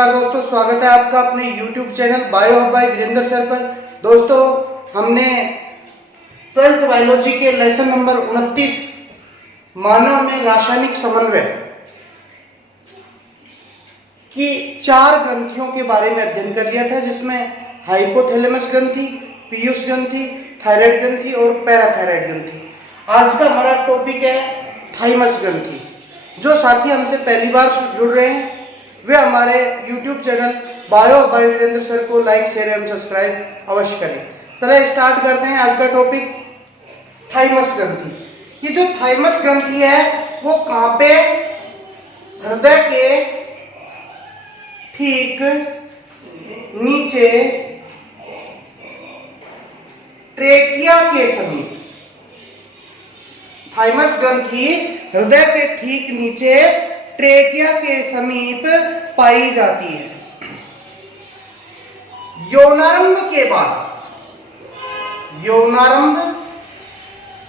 नमस्कार दोस्तों, स्वागत है आपका अपने YouTube channel bio hub by Virendra sir पर। दोस्तों, हमने 12th बायोलॉजी के लेसन नंबर 29 मानव में रासायनिक समन्वय की 4 ग्रंथियों के बारे में अध्ययन कर लिया था, जिसमें हाइपोथैलेमस ग्रंथि, पीयूष ग्रंथि, थायराइड ग्रंथि और पैराथायराइड ग्रंथि। आज का हमारा टॉपिक है थाइमस ग्रंथि। जो साथी हमसे पहली बार जुड़ रहे हैं वे हमारे YouTube channel bio by Virendra sir को लाइक, शेयर एवं सब्सक्राइब अवश्य करें। चलिए स्टार्ट करते हैं आज का टॉपिक, थाइमस ग्रंथि। ये जो थाइमस ग्रंथि है वो कहाँ पे, हृदय के ठीक नीचे ट्रेकिया के समीप। थाइमस ग्रंथि हृदय के ठीक नीचे ट्रेकिया के समीप पाई जाती है। यौनारंभ के बाद, यौनारंभ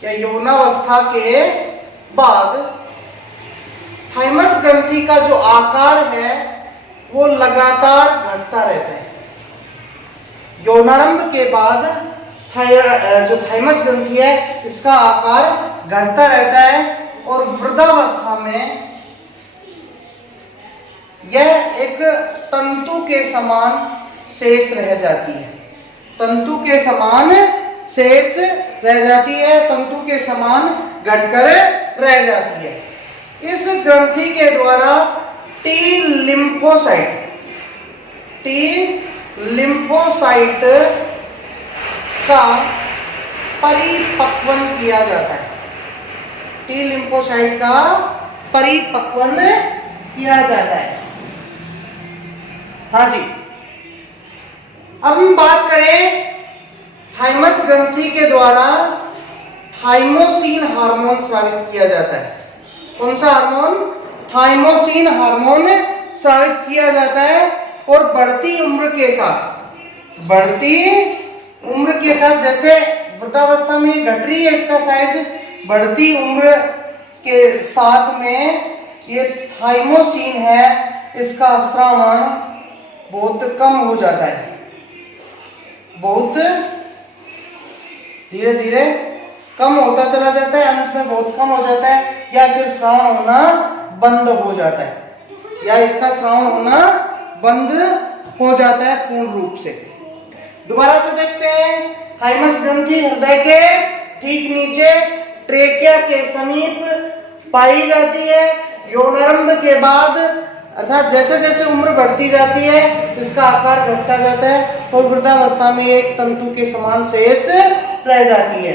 या यौनावस्था के बाद थाइमस ग्रंथि का जो आकार है वो लगातार घटता रहता है। यौनारंभ के बाद जो थाइमस ग्रंथि है इसका आकार घटता रहता है और वृद्धावस्था में यह एक तंतु के समान शेष रह जाती है। तंतु के समान शेष रह जाती है, तंतु के समान घटकर रह जाती है। इस ग्रंथि के द्वारा टी लिम्फोसाइट का परिपक्वन किया जाता है। टी लिम्फोसाइट का परिपक्वन किया जाता है। हाँ जी, अब हम बात करें थाइमस ग्रंथि के द्वारा थाइमोसिन हार्मोन स्रावित किया जाता है। कौन सा हार्मोन? थाइमोसिन हार्मोन स्रावित किया जाता है और बढ़ती उम्र के साथ जैसे वृद्धावस्था में घट रही है इसका साइज, बढ़ती उम्र के साथ में ये थाइमोसिन है इसका स्रावण बहुत कम हो जाता है, बहुत धीरे धीरे कम होता चला जाता है, अंत में बहुत कम हो जाता है या फिर श्रावण होना बंद हो जाता है, या इसका श्रावण होना बंद हो जाता है पूर्ण रूप से। दोबारा से देखते हैं, थाइमस ग्रंथि हृदय के ठीक नीचे ट्रेकिया के समीप पाई जाती है। यौनारंभ के बाद अर्थात जैसे जैसे उम्र बढ़ती जाती है इसका आकार घटता जाता है और वृद्धावस्था में एक तंतु के समान शेष रह जाती है।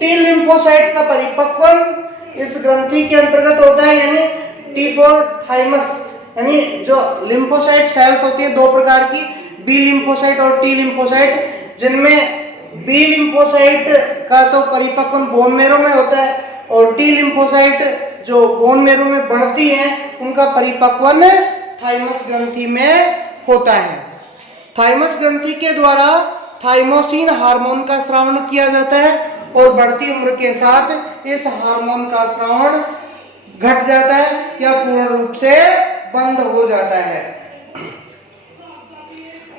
टी लिम्फोसाइट का परिपक्वन इस ग्रंथि के अंतर्गत होता है, यानी टी फॉर थाइमस, यानी जो लिम्फोसाइट सेल्स होती है 2 प्रकार की, बी लिम्फोसाइट और टी लिम्फोसाइट, जिनमें बी लिम्फोसाइट का तो परिपक्वन बोन मैरो में होता है और टी लिम्फोसाइट जो बोन मैरो में बढ़ती हैं उनका परिपक्वन थाइमस ग्रंथि में होता है। थाइमस ग्रंथि के द्वारा थाइमोसिन हार्मोन का स्रावण किया जाता है और बढ़ती उम्र के साथ इस हार्मोन का स्रावण घट जाता है या पूर्ण रूप से बंद हो जाता है।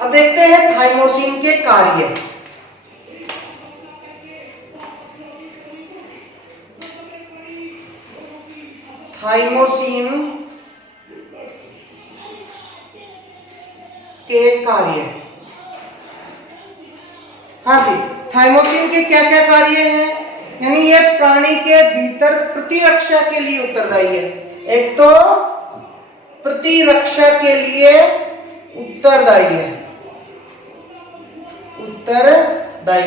अब देखते हैं थाइमोसिन के कार्य। थाइमोसिन के कार्य, हाँ जी, थाइमोसिन के क्या क्या कार्य हैं? यानी ये प्राणी के भीतर प्रतिरक्षा के लिए उत्तरदायी है। एक तो प्रतिरक्षा के लिए उत्तरदायी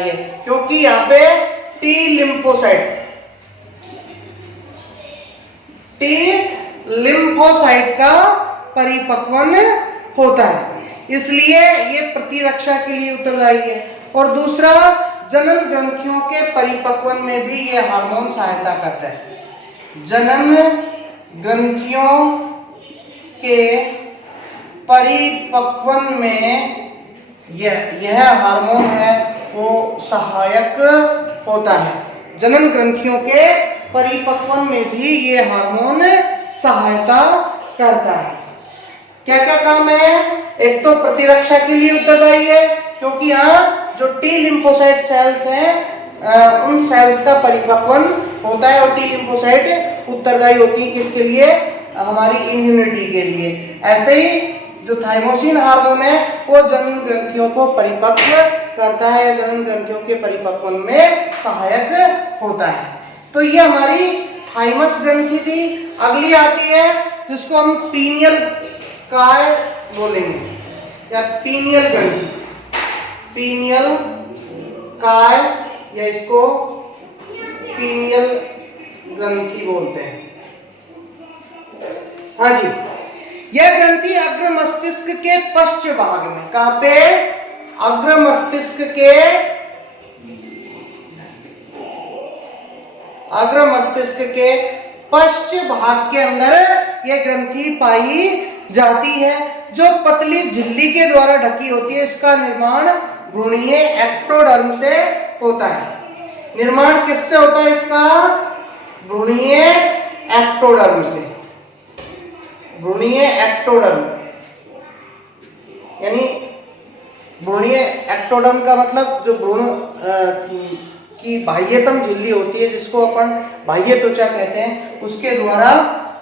है क्योंकि यहाँ पे टी लिम्फोसाइट का परिपक्वन होता है, इसलिए ये प्रतिरक्षा के लिए उत्तरदायी है। और दूसरा, जनन ग्रंथियों के परिपक्वन में भी ये हार्मोन सहायता करता है। जनन ग्रंथियों के परिपक्वन में यह हार्मोन है वो सहायक होता है। जनन ग्रंथियों के परिपक्वन में भी ये हार्मोन सहायता करता है। क्या क्या काम है? एक तो प्रतिरक्षा के लिए उत्तरदायी है, क्योंकि यहाँ जो टी लिम्फोसाइट सेल्स हैं उन सेल्स का परिपक्वन होता है, और टी लिम्फोसाइट उत्तरदायी होती है किसके लिए? हमारी इम्यूनिटी के लिए। ऐसे ही जो थाइमोसिन हार्मोन है वो जनन ग्रंथियों को परिपक्व करता है, जनन ग्रंथियों के परिपक्वन में सहायक होता है। तो ये हमारी थाइमस ग्रंथि थी। अगली आती है जिसको हम पीनियल काय बोलेंगे या पीनियल ग्रंथि, पीनियल काय या इसको पीनियल ग्रंथि बोलते हैं। हाँ जी, यह ग्रंथि अग्र मस्तिष्क के पश्च भाग में, कहां पे? अग्र मस्तिष्क के, अग्र मस्तिष्क के पश्च भाग के अंदर यह ग्रंथि पाई जाती है, जो पतली झिल्ली के द्वारा ढकी होती है। इसका निर्माण भ्रूणीय एक्टोडर्म से होता है। निर्माण किससे होता है इसका? भ्रूणीय एक्टोडर्म से। भ्रूणीय एक्टोडर्म यानी भ्रूणीय एक्टोडर्म का मतलब जो भ्रूण की बाह्यतम झिल्ली होती है, जिसको अपन बाह्य त्वचा कहते हैं, उसके द्वारा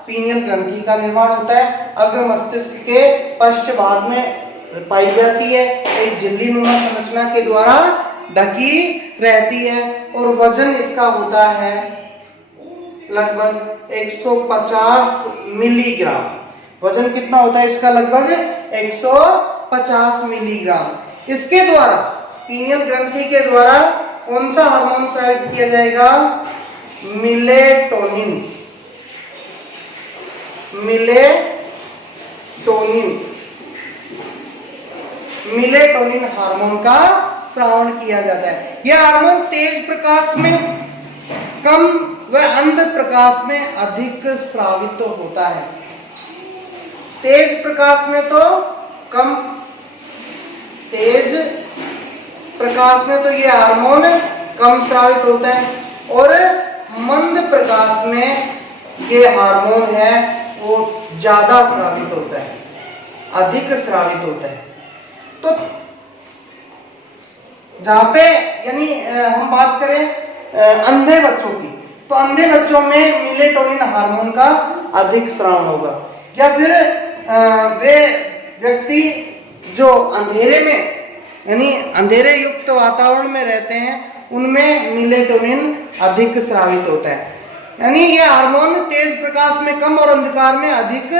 पीनियल ग्रंथि का निर्माण होता है। अग्र मस्तिष्क के पश्च भाग में पाई जाती है, एक झिल्ली नुमा संरचना के द्वारा ढकी रहती है, और वजन इसका होता है लगभग 150 मिलीग्राम। वजन कितना होता है इसका? लगभग 150 मिलीग्राम। इसके द्वारा, पीनियल ग्रंथि के द्वारा कौन सा हार्मोन स्रावित किया जाएगा? मिलेटोनिन। मिलेटोनिन हार्मोन का स्रावण किया जाता है। यह हार्मोन तेज प्रकाश में कम व अंध प्रकाश में अधिक स्रावित होता है। तेज प्रकाश में तो कम, तेज प्रकाश में तो ये हार्मोन कम स्रावित होता है, और मंद प्रकाश में ये हार्मोन है वो ज्यादा स्रावित होता है, अधिक स्रावित होता है। तो जहां पे यानी हम बात करें अंधे बच्चों की, तो अंधे बच्चों में मिलेटोनिन हार्मोन का अधिक स्रावण होगा। या फिर वे व्यक्ति जो अंधेरे में यानी अंधेरे युक्त वातावरण में रहते हैं, उनमें मिलेटोनिन अधिक स्रावित होता है। यानी ये हार्मोन तेज प्रकाश में कम और अंधकार में अधिक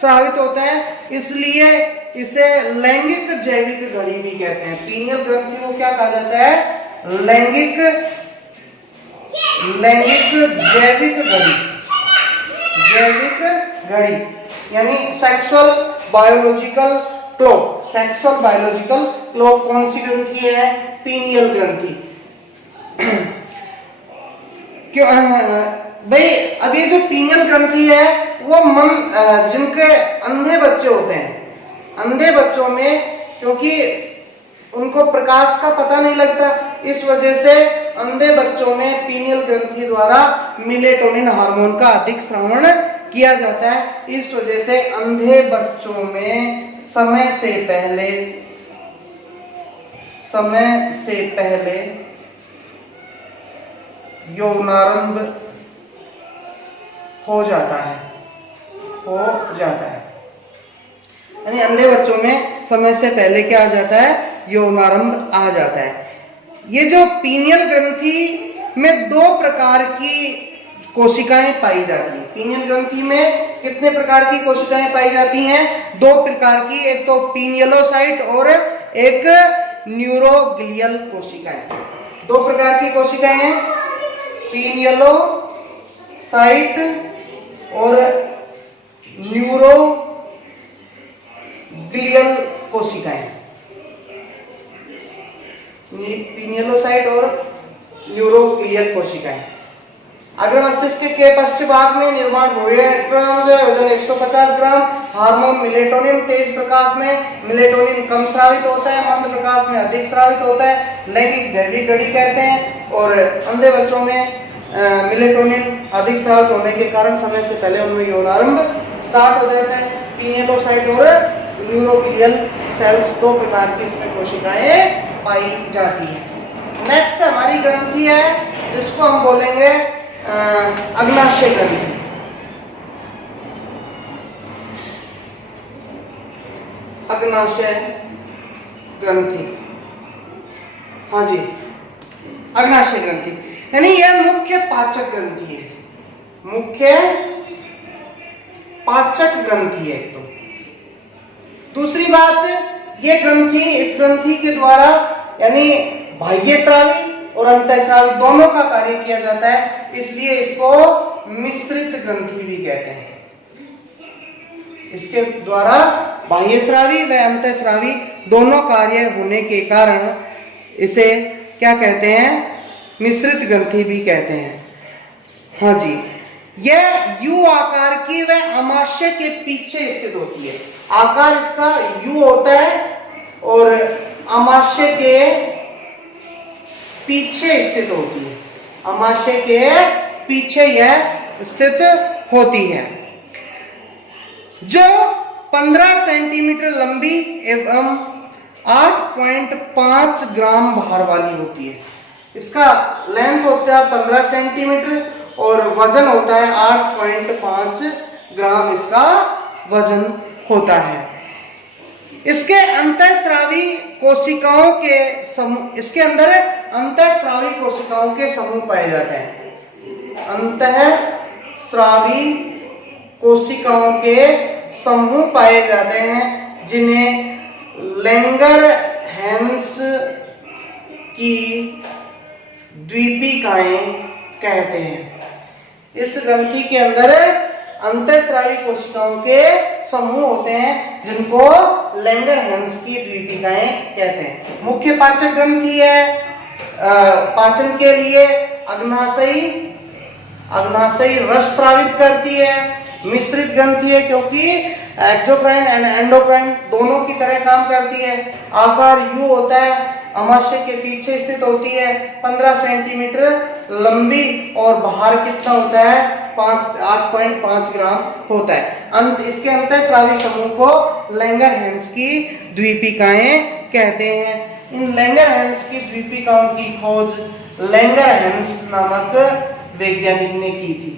स्रावित होता है, इसलिए इसे लैंगिक जैविक घड़ी भी कहते हैं। पीनियल ग्रंथि को क्या कहा जाता है? लैंगिक जैविक घड़ी। जैविक घड़ी यानी sexual biological clock. Sexual biological clock कौन सी ग्रंथि है? पीनियल ग्रंथि। क्यों भाई? अब ये जो पीनियल ग्रंथि है वो जिनके अंधे बच्चे होते हैं, अंधे बच्चों में क्योंकि उनको प्रकाश का पता नहीं लगता, इस वजह से अंधे बच्चों में पीनियल ग्रंथि द्वारा मिलेटोनिन हार्मोन का अधिक स्रावण किया जाता है। इस वजह से अंधे बच्चों में समय से पहले यौनारंभ हो जाता है। यानी अंधे बच्चों में समय से पहले क्या आ जाता है? यौनारंभ आ जाता है। ये जो पीनियल ग्रंथि में दो प्रकार की कोशिकाएं पाई जाती हैं। पीनियल ग्रंथि में कितने प्रकार की कोशिकाएं पाई जाती हैं? दो प्रकार की, एक तो पीनियलोसाइट और एक न्यूरोग्लियल कोशिकाएं। दो प्रकार की कोशिकाएं हैं, पीनियलोसाइट और न्यूरोग्लियल कोशिकाएं। पीनियलोसाइट और न्यूरोग्लियल कोशिकाएं। अग्र मस्तिष्क के पश्चिम भाग में निर्माण वजन 150 ग्राम। हार्मोन मिलेटोनिन तेज प्रकाश में मिलेटोनिन कम स्रावित होता है, मंद प्रकाश में अधिक स्रावित होता है। लैंगिक जैविक घड़ी कहते हैं। और अंधे बच्चों में मेलेटोनिन अधिक स्रावित होने के कारण समय से पहले उनमें यौनारंभ स्टार्ट हो जाता है। पिनियलोसाइट और न्यूरोग्लियल सेल्स, दो प्रकार की इसमें कोशिकाएं पाई जाती है। नेक्स्ट हमारी ग्रंथि है जिसको हम बोलेंगे अग्नाशय ग्रंथि। अग्नाशय ग्रंथि, हाँ जी, अग्नाशय ग्रंथि यानी यह मुख्य पाचक ग्रंथि है। मुख्य पाचक ग्रंथि है। तो दूसरी बात, ये ग्रंथि, इस ग्रंथि के द्वारा यानी बाह्य स्रावी और अंतःस्रावी दोनों का कार्य किया जाता है, इसलिए इसको मिश्रित ग्रंथि भी कहते हैं। इसके द्वारा बाह्य स्रावी व अंतःस्रावी दोनों कार्य होने के कारण इसे क्या कहते हैं? मिश्रित ग्रंथि भी कहते हैं। हाँ जी, यह यू आकार की व अमाशय के पीछे स्थित होती है। आकार इसका यू होता है और अमाशय के पीछे स्थित होती है। अमाशय के पीछे यह स्थित होती है, जो 15 सेंटीमीटर लंबी एवं 8.5 ग्राम भार वाली होती है। इसका लेंथ होता है 15 सेंटीमीटर और वजन होता है 8.5 ग्राम इसका वजन होता है। इसके अंतःस्रावी कोशिकाओं के समूह, इसके अंदर अंतःस्रावी कोशिकाओं के समूह पाए जाते हैं। अंतःस्रावी कोशिकाओं के समूह पाए जाते हैं जिन्हें लैंगरहैंस की द्वीपिकाएं कहते हैं। इस ग्रंथि के अंदर अंतःस्रावी कोशिकाओं के समूह होते हैं जिनको लैंगरहैंस की द्वीपिकाएं कहते हैं। मुख्य पाचक ग्रंथि है, पाचन के लिए अग्नाशयी रस स्रावित करती है। मिश्रित ग्रंथि है क्योंकि एक्सोक्राइन एंड एंडोक्राइन दोनों की तरह काम करती है। आकार यू होता है, अमाशय के पीछे स्थित होती है, 15 सेंटीमीटर लंबी और भार कितना होता है? 8.5 ग्राम होता है। इसके अंतःस्रावी समूह को लैंगरहैंस की द्वीपिकाएं कहते हैं। इन लैंगरहैंस की द्वीपिकाओं की खोज लैंगरहैंस नामक वैज्ञानिक ने की थी,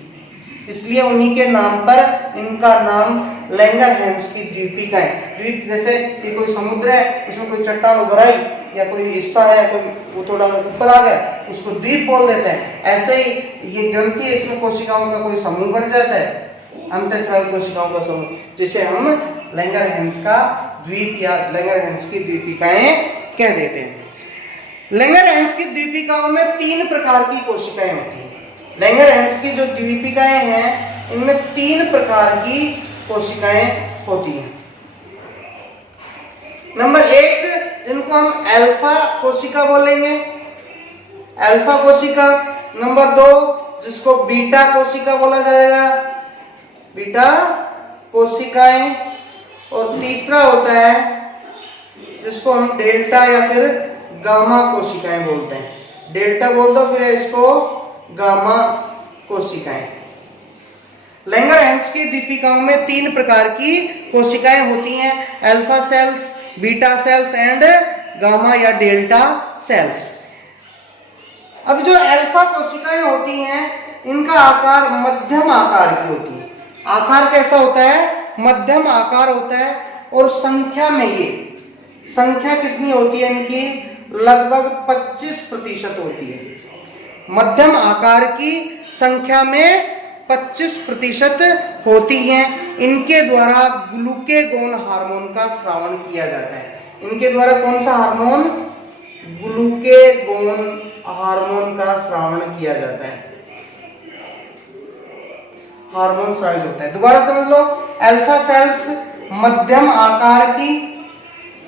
इसलिए उन्हीं के नाम पर इनका नाम लैंगरहैंस की द्वीपिकाएं। द्वीप जैसे कि कोई समुद्र है, उसमें कोई चट्टान उभर आई या कोई हिस्सा है, कोई वो थोड़ा ऊपर आ गया, उसको द्वीप बोल देते हैं। ऐसे ही ये ग्रंथि है, इसमें कोशिकाओं का कोई समूह बन जाता है, अंतःस्रावी कोशिकाओं का समूह, जिसे हम लैंगरहैंस का द्वीप या लैंगरहैंस की द्वीपिकाएं कह देते हैं। लैंगरहैंस की द्वीपिकाओं में 3 प्रकार की कोशिकाएं होती हैं। लैंगरहैंस की जो द्वीपिकाएं हैं, इनमें 3 प्रकार की कोशिकाएं होती हैं। नंबर 1 जिनको हम अल्फा कोशिका बोलेंगे, अल्फा कोशिका। नंबर 2 जिसको बीटा कोशिका बोला जाएगा, बीटा कोशिकाएं। और तीसरा होता है जिसको हम डेल्टा या फिर गामा कोशिकाएं बोलते हैं। डेल्टा बोल दो, फिर इसको गामा कोशिकाएं। लैंगरहैंस की द्वीपिकाओं में 3 प्रकार की कोशिकाएं होती हैं, alpha cells, beta cells and gamma या डेल्टा सेल्स। अब जो अल्फा कोशिकाएं होती हैं, इनका आकार मध्यम आकार की होती है। आकार कैसा होता है? मध्यम आकार होता है। और संख्या में ये संख्या कितनी होती है इनकी? लगभग 25% होती है। मध्यम आकार की संख्या में 25% होती हैं। इनके द्वारा ग्लूकेगोन हार्मोन का स्रावण किया जाता है। इनके द्वारा कौन सा हार्मोन? ग्लूकेगोन हार्मोन का स्रावण किया जाता है। हार्मोन स्रावित होता है। दोबारा समझ लो, अल्फा सेल्स मध्यम आकार की,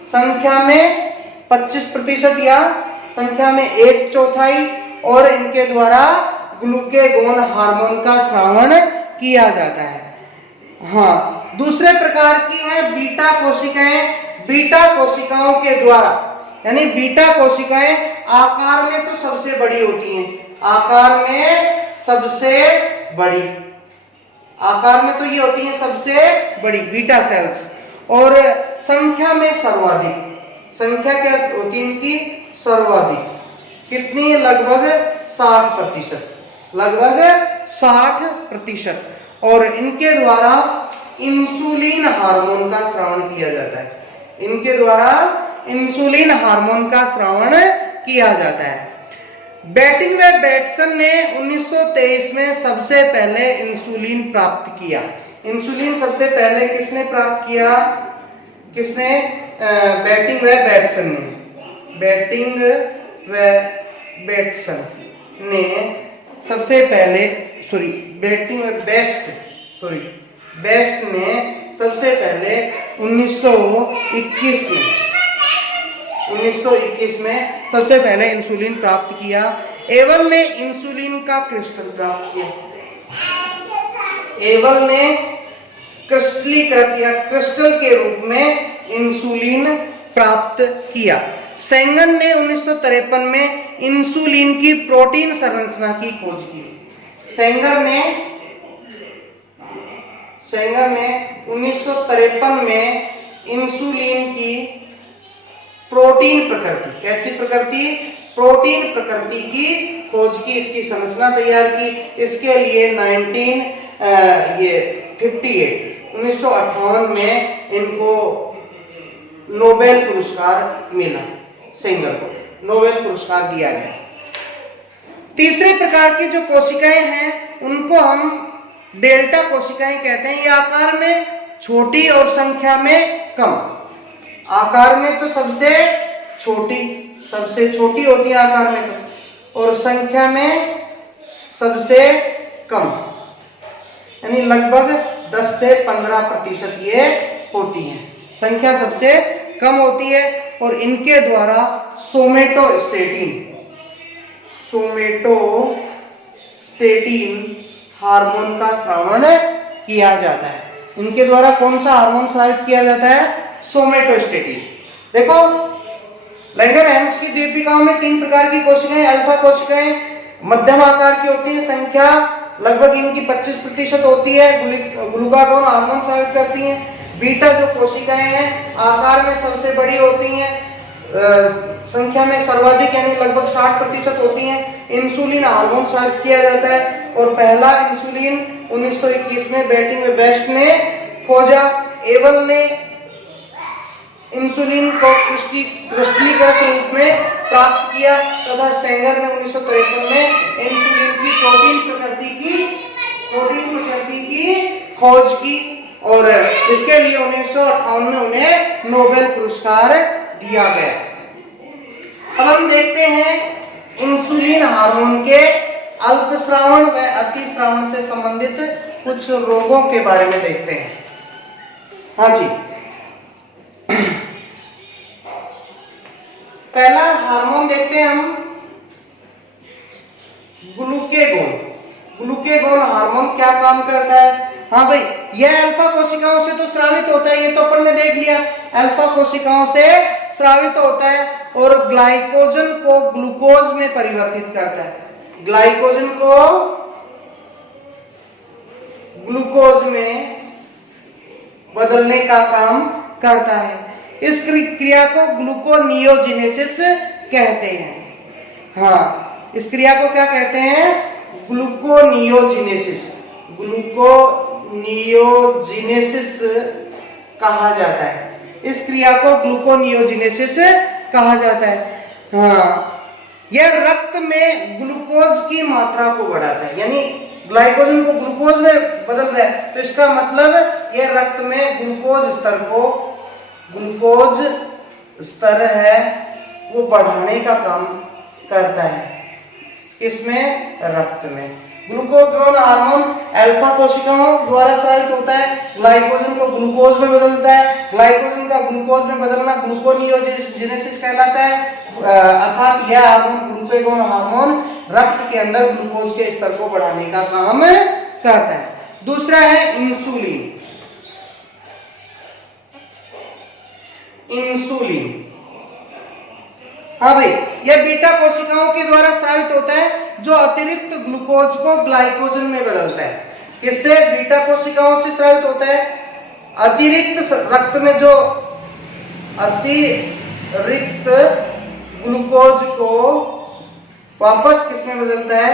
संख्या में 25% या संख्या में 1/4, और इनके द्वारा ग्लूकेगोन हार्मोन का स्रावण किया जाता है। हाँ, दूसरे प्रकार की है बीटा कोशिकाएं। बीटा कोशिकाओं के द्वारा, यानी बीटा कोशिकाएं आकार में तो सबसे बड़ी होती हैं, आकार में सबसे बड़ी, आकार में तो ये होती है सबसे बड़ी बीटा सेल्स, और संख्या में सर्वाधिक, संख्या क्या होती है इनकी सर्वाधिक, कितनी, लगभग 60%, लगभग 60%। और इनके द्वारा इंसुलिन हार्मोन का स्रावन किया जाता है, इनके द्वारा इंसुलिन हार्मोन का स्रावन किया जाता है। बेटिंग व बेटसन ने 1923 में सबसे पहले इंसुलिन प्राप्त किया। इंसुलिन सबसे पहले किसने प्राप्त किया, किसने, बेटिंग व बेटसन ने, बेटिंग व बेटसन ने सबसे पहले, बेटिंग व बेस्ट, बेस्ट ने सबसे पहले 1921 में सबसे पहले इंसुलिन प्राप्त किया। एवल ने इंसुलिन का क्रिस्टल प्राप्त किया, एवल ने क्रिस्टलीकृत या क्रिस्टल के रूप में इंसुलिन प्राप्त किया। सेंगन ने 1953 में इंसुलिन की प्रोटीन संरचना की खोज की। सेंगर ने 1953 में इंसुलिन की प्रोटीन प्रकृति, कैसी प्रकृति, प्रोटीन प्रकृति की खोज की, इसकी संरचना तैयार की। इसके लिए 1958 में इनको नोबेल पुरस्कार मिला, सेंगर को नोबेल पुरस्कार दिया गया। तीसरे प्रकार की जो कोशिकाएं हैं उनको हम डेल्टा कोशिकाएं कहते हैं। ये आकार में छोटी और संख्या में कम, आकार में तो सबसे छोटी होती है आकार में तो, और संख्या में सबसे कम, यानी लगभग 10 से 15% ये होती हैं, संख्या सबसे कम होती है। और इनके द्वारा सोमेटोस्टेटिन हार्मोन का स्रावन किया जाता है। इनके द्वारा कौन सा हार्मोन स्रावित किया जाता है, सोमेटोस्टेटिन। देखो लैंगरहैंस की दीपिकाओं में 3 प्रकार की कोशिकाएं, अल्फा कोशिकाएं मध्यम आकार की होती है, संख्या लगभग इनकी 25% होती है, ग्लूकागोन हार्मोन स्रावित करती हैं। बीटा जो कोशिकाएं हैं आकार में सबसे बड़ी होती हैं, संख्या में सर्वाधिक यानी लगभग 60% होती हैं, इंसुलिन हार्मोन स्रावित किया जाता है। और पहला इंसुलिन 1921 में बेटिंग व बेस्ट ने खोजा। एवल ने इंसुलिन को क्रिस्टलीकृत रूप में प्राप्त किया तथा सेंगर ने 1953 में इंसुलिन की प्रोटीन प्रकृति की खोज की, और इसके लिए 1958 में उन्हें नोबेल पुरस्कार दिया गया। अब हम देखते हैं इंसुलिन हार्मोन के अल्पस्रावन व अतिस्रावन से संबंधित कुछ रोगों के बारे में देखते हैं। हाँ जी, पहला हार्मोन देखते हैं हम, ग्लूकेगोन हार्मोन क्या काम करता है। हाँ भाई, यह अल्फा कोशिकाओं से तो स्रावित होता है, ये तो अपन ने देख लिया, अल्फा कोशिकाओं से स्रावित होता है और ग्लाइकोजन को ग्लूकोज में परिवर्तित करता है, ग्लाइकोजन को ग्लूकोज में बदलने का काम करता है। इस क्रिया को ग्लूकोनियोजेनेसिस कहते हैं। हाँ, इस क्रिया को क्या कहते हैं, ग्लूकोनियोजेनेसिस, ग्लूकोनियोजेनेसिस कहा जाता है। इस क्रिया को ग्लूकोनियोजेनेसिस कहा जाता है। हाँ, यह रक्त में ग्लूकोज की मात्रा को बढ़ाता है, यानी ग्लाइकोजन को ग्लूकोज में बदल रहा है, तो इसका मतलब यह रक्त में ग्लूकोज स्तर है वो बढ़ाने का काम करता है। इसमें रक्त में ग्लूकागोन हार्मोन अल्फा कोशिकाओं द्वारा स्रावित होता है, ग्लाइकोजन को ग्लूकोज में बदलता है, ग्लाइकोजन का ग्लूकोज में बदलना ग्लूकोनियोजेनेसिस कहलाता है। अर्थात यह हार्मोन ग्लूकागोन हार्मोन रक्त के अंदर ग्लूकोज के स्तर को बढ़ाने का काम करता है। दूसरा है इंसुलिन। हाँ भाई, यह बीटा कोशिकाओं के द्वारा स्रावित होता है। जो अतिरिक्त ग्लूकोज को ग्लाइकोजन में बदलता है। किससे? बीटा कोशिकाओं से स्रावित होता है। अतिरिक्त रक्त में जो अतिरिक्त ग्लूकोज को वापस किसमें बदलता है?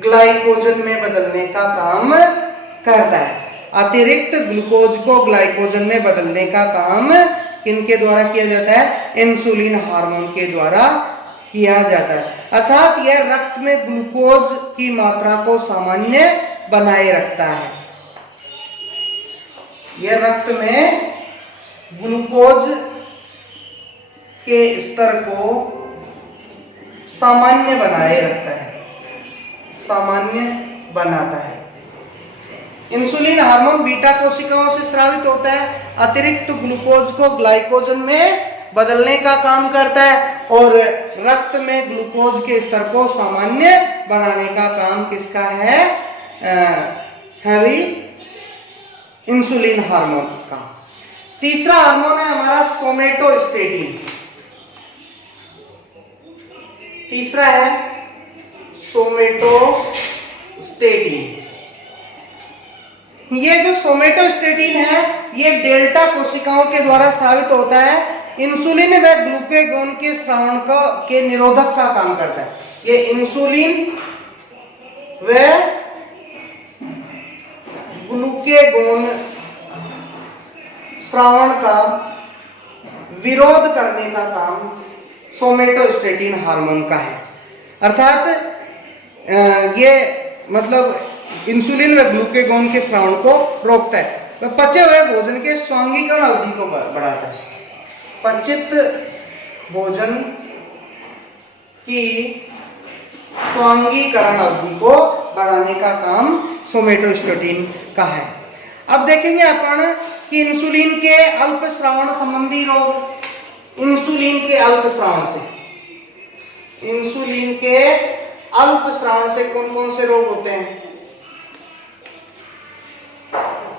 ग्लाइकोजन में बदलने का काम करता है। अतिरिक्त ग्लूकोज को ग्लाइकोजन में बदलने का काम किनके द्वारा किया जाता है? इंसुलिन हार्मोन के द्वारा किया जाता है। अर्थात यह रक्त में ग्लूकोज की मात्रा को सामान्य बनाए रखता है। यह रक्त में ग्लूकोज के स्तर को सामान्य बनाए रखता है, सामान्य बनाता है। इंसुलिन हार्मोन बीटा कोशिकाओं से स्रावित होता है, अतिरिक्त ग्लूकोज को ग्लाइकोजन में बदलने का काम करता है और रक्त में ग्लूकोज के स्तर को सामान्य बनाने का काम किसका है? हैवी इंसुलिन हार्मोन का। तीसरा हार्मोन है हमारा सोमेटोस्टेटिन। तीसरा है सोमेटोस्टेटिन। ये जो सोमेटोस्टेटिन है ये डेल्टा कोशिकाओं के द्वारा स्रावित होता है। इंसुलिन व ग्लूकेगोन के स्रावण के निरोधक का काम करता है। ये इंसुलिन व ग्लूकेगोन स्रावण का विरोध करने का काम सोमेटोस्टेटिन हार्मोन का है। अर्थात ये मतलब इंसुलिन व ग्लूकेगोन के स्रावण को रोकता है। तो पचे हुए भोजन के स्वांगीकरण अवधि को बढ़ाता है। पचित भोजन की स्वांगीकरण अवधि को बढ़ाने का काम सोमेटोस्टेटिन का है। अब देखेंगे अपन कि इंसुलिन के अल्प स्रावण संबंधी रोग। इंसुलिन के अल्प स्रावण से, इंसुलिन के अल्प स्रावण से कौन कौन से रोग होते हैं?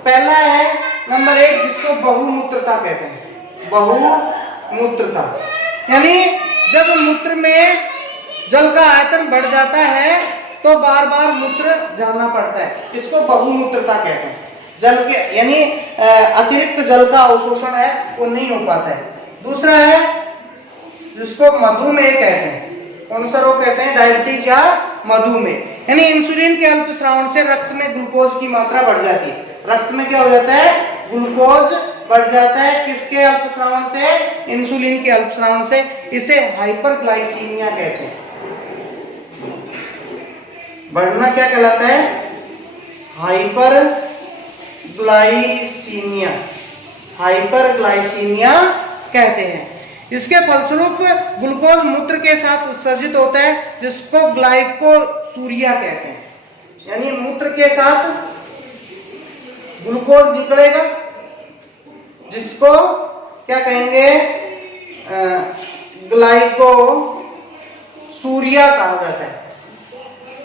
पहला है नंबर 1 जिसको बहुमूत्रता कहते हैं। बहुमूत्रता यानी जब मूत्र में जल का आयतन बढ़ जाता है तो बार बार मूत्र जाना पड़ता है, इसको बहुमूत्रता कहते हैं। जल के यानी अतिरिक्त जल का अवशोषण है वो नहीं हो पाता है। दूसरा है जिसको मधुमेह कहते हैं। कौन सा रोग कहते हैं? डायबिटीज या मधुमेह। यानी इंसुलिन के अल्प स्रावण से रक्त में ग्लूकोज की मात्रा बढ़ जाती है। रक्त में क्या हो जाता है? ग्लूकोज बढ़ जाता है। किसके अल्प स्रावण से? इंसुलिन के अल्प स्रावण से। इसे हाइपरग्लाइसीमिया कहते हैं। बढ़ना क्या कहलाता है? हाइपरग्लाइसीमिया। हाइपरग्लाइसीमिया कहते हैं। इसके फलस्वरूप ग्लूकोज मूत्र के साथ उत्सर्जित होता है जिसको ग्लाइकोसूरिया कहते हैं। यानी मूत्र के साथ ग्लूकोज निकलेगा जिसको क्या कहेंगे? ग्लाइकोसूरिया कहा जाता है।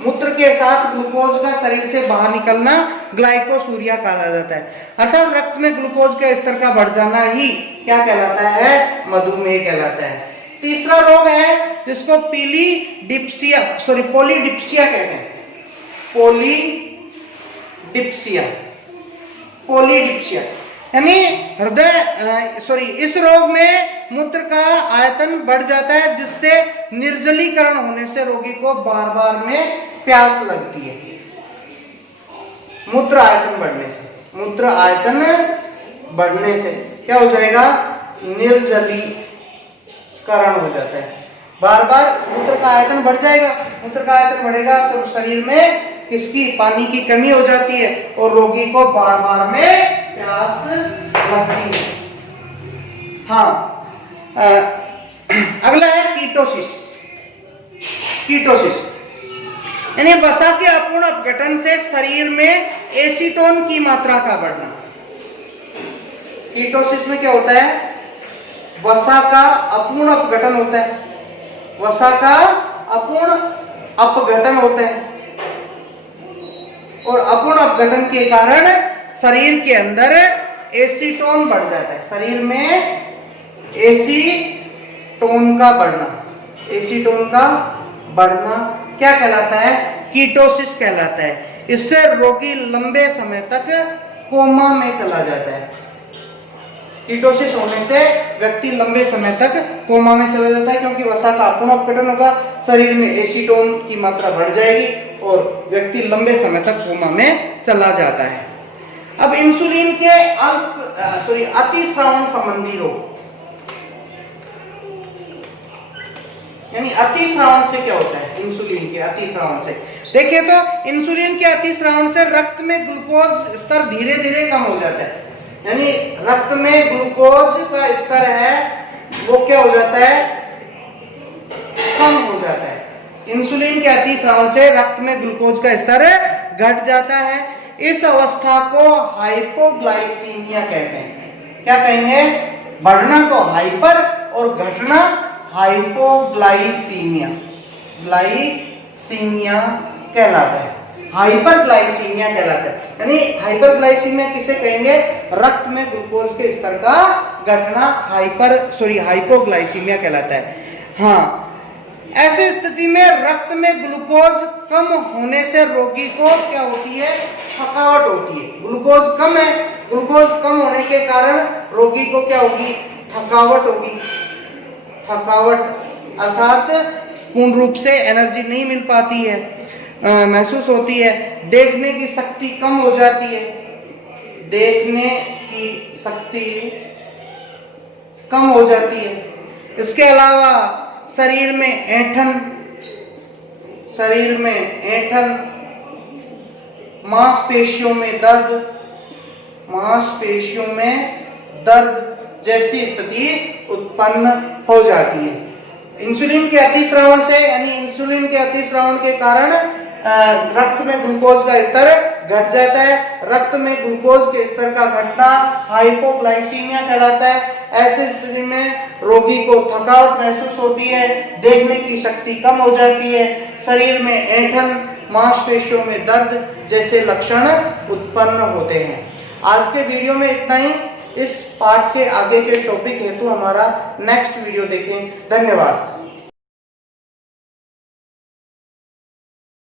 मूत्र के साथ ग्लूकोज का शरीर से बाहर निकलना ग्लाइकोसूरिया कहा जाता है। अर्थात रक्त में ग्लूकोज के स्तर का बढ़ जाना ही क्या कहलाता है? मधुमेह कहलाता है। तीसरा रोग है जिसको पॉलीडिप्सिया कहते हैं। पॉलीडिप्सिया यानी इस रोग में मूत्र का आयतन बढ़ जाता है जिससे निर्जलीकरण होने से रोगी को बार बार में प्यास लगती है। मूत्र आयतन बढ़ने से क्या हो जाएगा? निर्जलीकरण हो जाता है। बार बार मूत्र का आयतन बढ़ जाएगा। मूत्र का आयतन बढ़ेगा तो शरीर में किसकी? पानी की कमी हो जाती है और रोगी को बार बार में प्यास लगती है। हाँ, अगला है कीटोसिस यानी वसा के अपूर्ण अपघटन से शरीर में एसीटोन की मात्रा का बढ़ना। कीटोसिस में क्या होता है? वसा का अपूर्ण अपघटन होता है। वसा का अपूर्ण अपघटन होता है और अपूर्ण अपघटन के कारण शरीर के अंदर एसीटोन बढ़ जाता है। शरीर में एसीटोन का बढ़ना क्या कहलाता है? कीटोसिस कहलाता है। इससे रोगी लंबे समय तक कोमा में चला जाता है। कीटोसिस होने से व्यक्ति लंबे समय तक कोमा में चला जाता है, क्योंकि वसा का पुनःअपघटन होगा, शरीर में एसीटोन की मात्रा बढ़ जाएगी और व्यक्ति लंबे समय तक कोमा में चला जाता है। अब इंसुलिन के अतिस्रावण संबंधी रोग, यानी अतिस्रावण से क्या होता है? इंसुलिन के अतिस्रावण से देखिए तो इंसुलिन के अतिस्रावण से रक्त में ग्लूकोज स्तर धीरे धीरे कम हो जाता है, यानी रक्त में ग्लूकोज का स्तर है वो क्या हो जाता है? कम हो जाता है। इंसुलिन के अतिस्रावण से रक्त में ग्लूकोज का स्तर घट जाता है। इस अवस्था को हाइपोग्लाइसीमिया कहते हैं। क्या कहेंगे? बढ़ना तो हाइपर और घटना हाइपोग्लाइसीमिया, ग्लाइसीमिया कहलाता है, हाइपरग्लाइसीमिया कहलाता है। यानी हाइपरग्लाइसीमिया किसे कहेंगे? रक्त में ग्लूकोज के स्तर का घटना हाइपोग्लाइसीमिया कहलाता है। हाँ, ऐसी स्थिति में रक्त में ग्लूकोज कम होने से रोगी को क्या होती है? थकावट होती है। ग्लूकोज कम है, ग्लूकोज कम होने के कारण रोगी को क्या होगी? थकावट होगी। थकावट अर्थात पूर्ण रूप से एनर्जी नहीं मिल पाती है, महसूस होती है। देखने की शक्ति कम हो जाती है, देखने की शक्ति कम हो जाती है। इसके अलावा शरीर में ऐंठन, मांसपेशियों में दर्द जैसी स्थिति उत्पन्न हो जाती है। इंसुलिन के अतिस्रावण से, यानी इंसुलिन के अतिस्रावण के कारण रक्त में ग्लूकोज का स्तर घट जाता है। रक्त में ग्लूकोज के स्तर का घटना हाइपोग्लाइसीमिया कहलाता है। ऐसी स्थिति में रोगी को थकावट महसूस होती है, देखने की शक्ति कम हो जाती है, शरीर में ऐंठन, मांसपेशियों में दर्द जैसे लक्षण उत्पन्न होते हैं। आज के वीडियो में इतना ही। इस पाठ के आगे के टॉपिक हेतु हमारा नेक्स्ट वीडियो देखें। धन्यवाद।